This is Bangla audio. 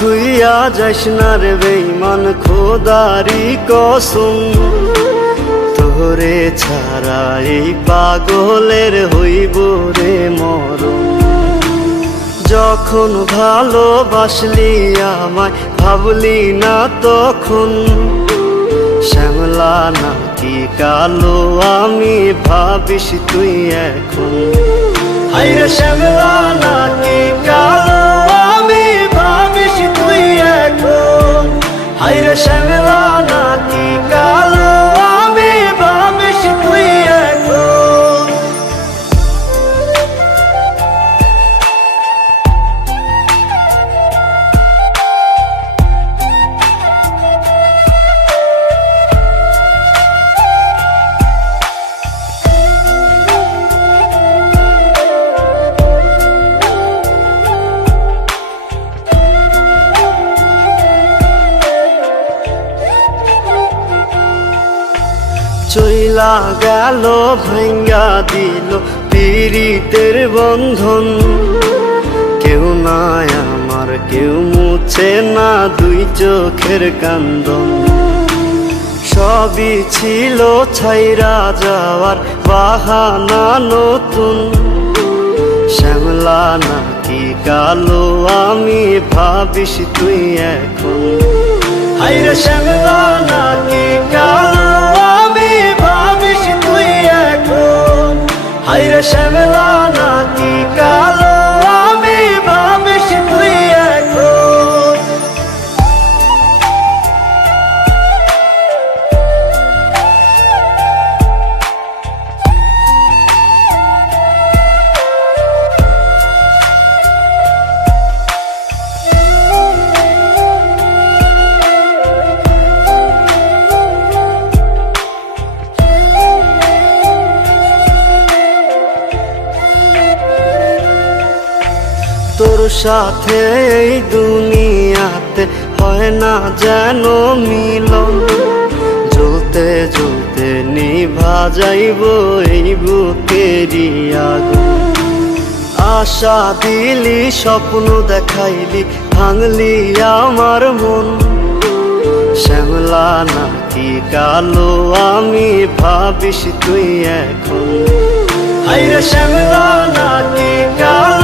ভুইয়া যাস না রে বেঈমান খোদারি কসম, তোরে ছাড়া এই পাগলের হইব রে মরণ। যখন ভালোবাসলি আমায় ভাবলি না তখন, শ্যামলা নাকি কালো আমি ভাবিস তুই এখন। হায়রে শ্যামলা নাকি কালো আমি ভাবিস তুই এখন। হায়রে শ্যামলা নাকি কালো আমি ভাবিস তুই এখন। চইলা গেল ভাঙ্গা দিল পীড়িতের বন্ধন, কেউ নাই আমার কেউ মুছে না দুই চোখের কান্দন। সবই ছিল ছাইরা যাওয়ার বাহানা নতুন, শ্যামলা নাকি কালো আমি ভাবিস তুই এখন। হায়রে শ্যামলা নাকি কালো আমি ভাবিস তুই এখন। হায়রে শ্যামলা নাকি কালো আমি ভাবিস তুই এখন। তোর সাথে এই দুনিয়াতে হয় না যেন মিলন, জ্বলতে জ্বলতে নিভা যাইব এই বুকেরই আগুন। আশা দিলি স্বপ্ন দেখাইলি ভাঙলি আমার মন, শ্যামলা নাকি কালো আমি ভাবিস তুই এখন। হায়রে শ্যামলা নাকি কালো